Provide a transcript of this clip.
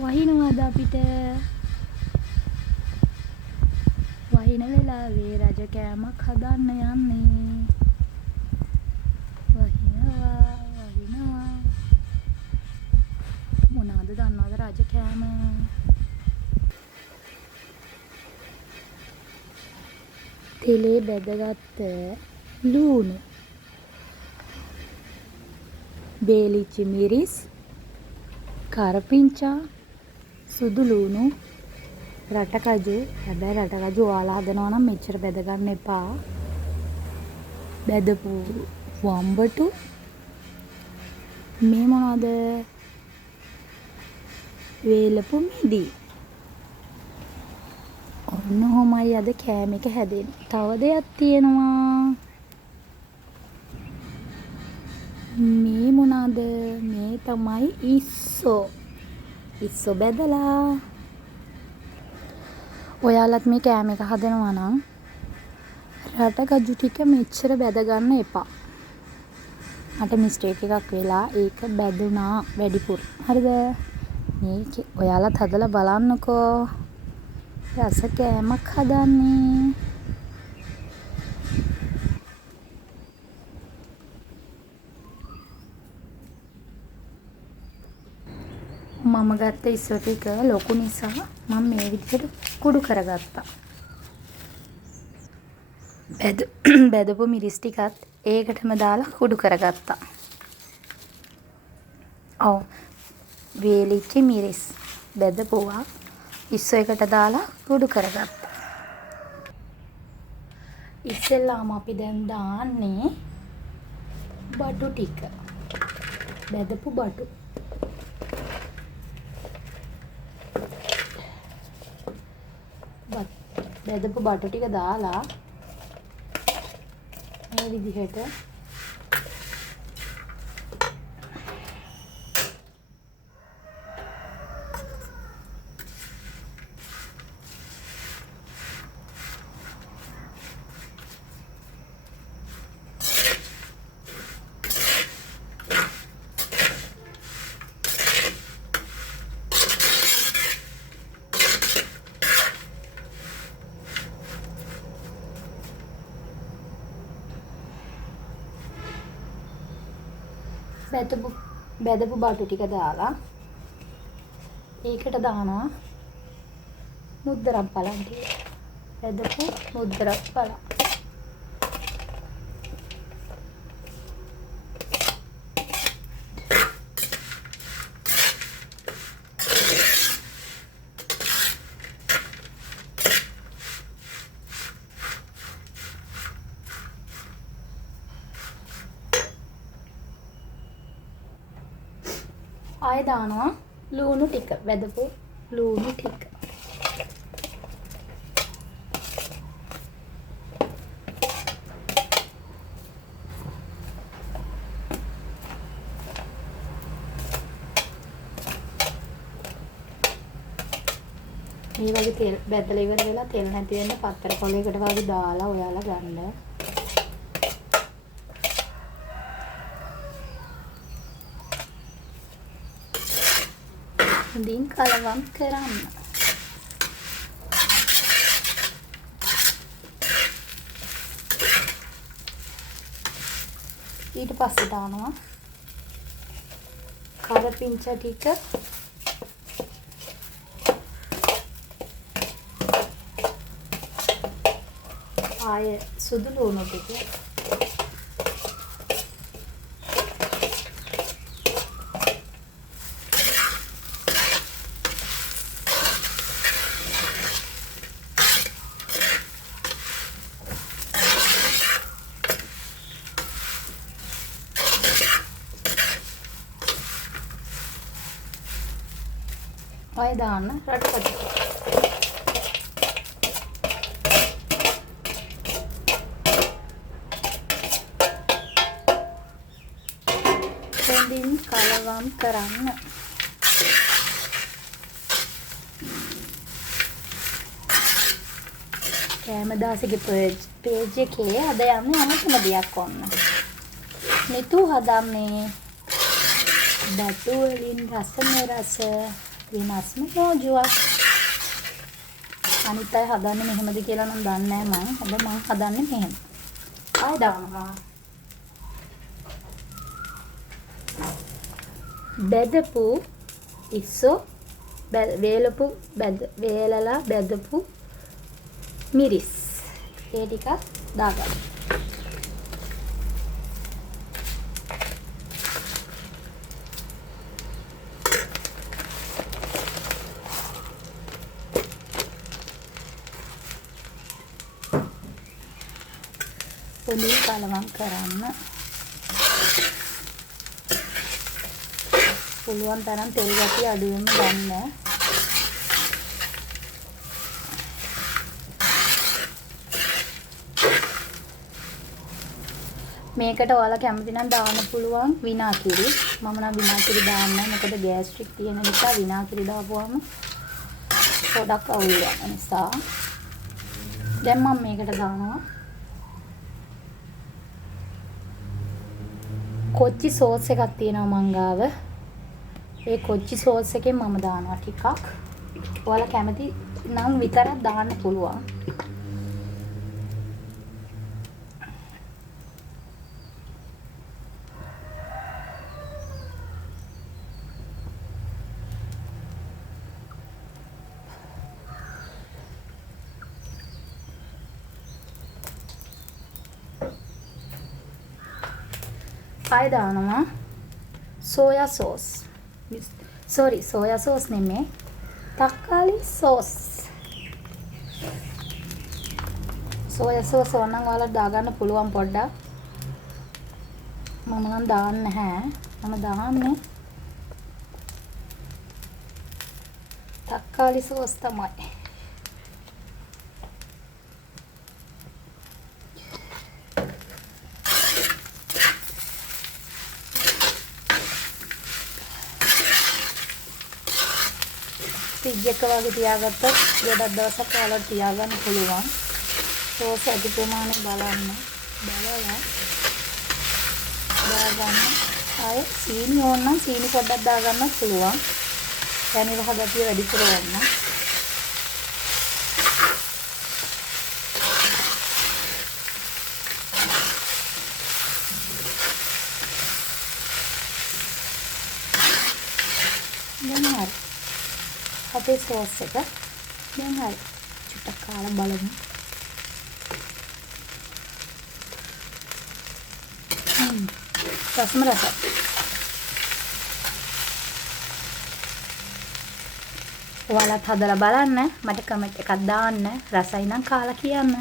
වහිනවද අපිට වහින වෙලාවේ රජ කෑමක් හදන්න යන්නේ වහිනවා මොනවද දන්නවද රජ කෑම තෙලේ බැදගත්ත ලූණු බේලිච්ච මිරිස් කරපිංචා සුදු ලූණු රටකජු හැබැයි රටකජු ඔයාලා හදනවා නම් මෙච්චර බැද ගන්න එපා බැදපු වම්බටු මේ මොනවද වේලපු මිදි ඔන්න ඔහොමයි අද කෑම එක හැදෙන්නේ තව දෙයක් තියෙනවා මේ මොනවාද මේ තමයි ඉස්සෝ බෙදලා ඔයාලත් මේ කෑම එක හදනවා නම් රටකජු ටික මෙච්චර බෙද ගන්න එපා මට මිස්ටේක් එකක් වෙලා ඒක බැදුනා වැඩිපුර හරිද මේ ඔයාලත් හදලා බලන්නකෝ රස කෑමක් හදන්නේ මම ගත්ත ඉස්සෝ ටික ලොකු නිසා මම මේ විදිහට කුඩු කරගත්තා. බෙදපු මිරිස් ටිකත් ඒකටම දාලා කුඩු කරගත්තා. ඔව්. වේලිච්ච මිරිස් බෙදපුවා ඉස්සෝ එකට දාලා කුඩු කරගත්තා. ඉස්සෙල්ලාම අපි දැන් දාන්නේ බටු ටික. බෙදපු බටු බෙදපු බටු ටික දාලා මේ විදිහට බෙදපු බටු ටික දාලා ඒකට දානවා මුද්දරම් පලන් ටික. බෙදපු මුද්දරම් පලන්. ආයෙ දානවා ලූණු ටික බෙදපු ලූණු ටික මේ වගේ තෙල් බැදලා ඉවර වෙලා තෙල් නැති වෙන්න පත්තර කොලයකට වගේ දාලා ඔයාලා ගන්න හොඳින් කලවම් කරන්න. ඊට පස්සේ දානවා කරපිංචා ටික ආය සුදු ලුණු ටික ආය දාන්න රටකජු හොඳින් කලවම් කරන්න. කෑමදාසගේ පේජ් එකේ අද යන්නේ අමුතුම දෙයක් ඔන්න. නිතු හදන්නේ බටු වලින් රසම රස වෙනස්ම මෝජුවක්. අනිත් අය හදන්නේ මෙහෙමද කියලා නම් දන්නේ නැහැ මම. හැබැයි මම හදන්නේ මෙහෙම. ආය දානවා. බෙදපු ඉස්සෝ වේලලා බෙදපු මිරිස්. ඒ ටිකක් දාගන්න. පොඩි කලවම් කරන්න. පුළුවන් තරම් තෙල් ගැටි අඩුවෙන්ම ගන්න. මේකට ඔයාලා කැමති නම් දාන්න පුළුවන් විනාකිරි. මම නම් විනාකිරි දාන්නේ නැහැ. මොකද ගෑස්ට්‍රික් තියෙන නිසා විනාකිරි දාපුවම පොඩක් අවුල් වෙන නිසා. දැන් මම මේකට දානවා කොච්චි සෝස් එකක් තියෙනවා මං ගාව. ඒ කොච්චි සෝස් එකෙන් මම දානවා ටිකක්. ඔයාලා කැමති නම් විතරක් දාන්න පුළුවන්. ආය දානවා සෝයා සෝස්. සෝයා සෝස් නෙමෙයි. තක්කාලි සෝස්. සෝයා සෝස් ඕනනම් ඔයාලා දාගන්න පුළුවන් පොඩ්ඩක්. මම නම් දාන්නේ නැහැ. මම දාන්නේ තක්කාලි සෝස් තමයි. ෆ්‍රිජ් එක වගේ තියාගත්තොත් ගොඩක් දවසක් ඔයාලට තියාගන්න පුළුවන්. සෝස් ඇති ප්‍රමාණය බලන්න. බලලා දාගන්න. ආයේ සීනි ඕන නම් සීනි පොඩ්ඩක් දාගන්නත් පුළුවන්. පැණි රහ ගතිය වැඩිපුර වෙන්න. දැන් හරි. අපේ සෝස් එක දැන් හරි. චුට්ටක් කාලා බලමු. රසම රසයි. ඔයාලත් හදලා බලන්න. මට කමෙන්ට් එකක් දාන්න. රසයි නම් කාලා කියන්න.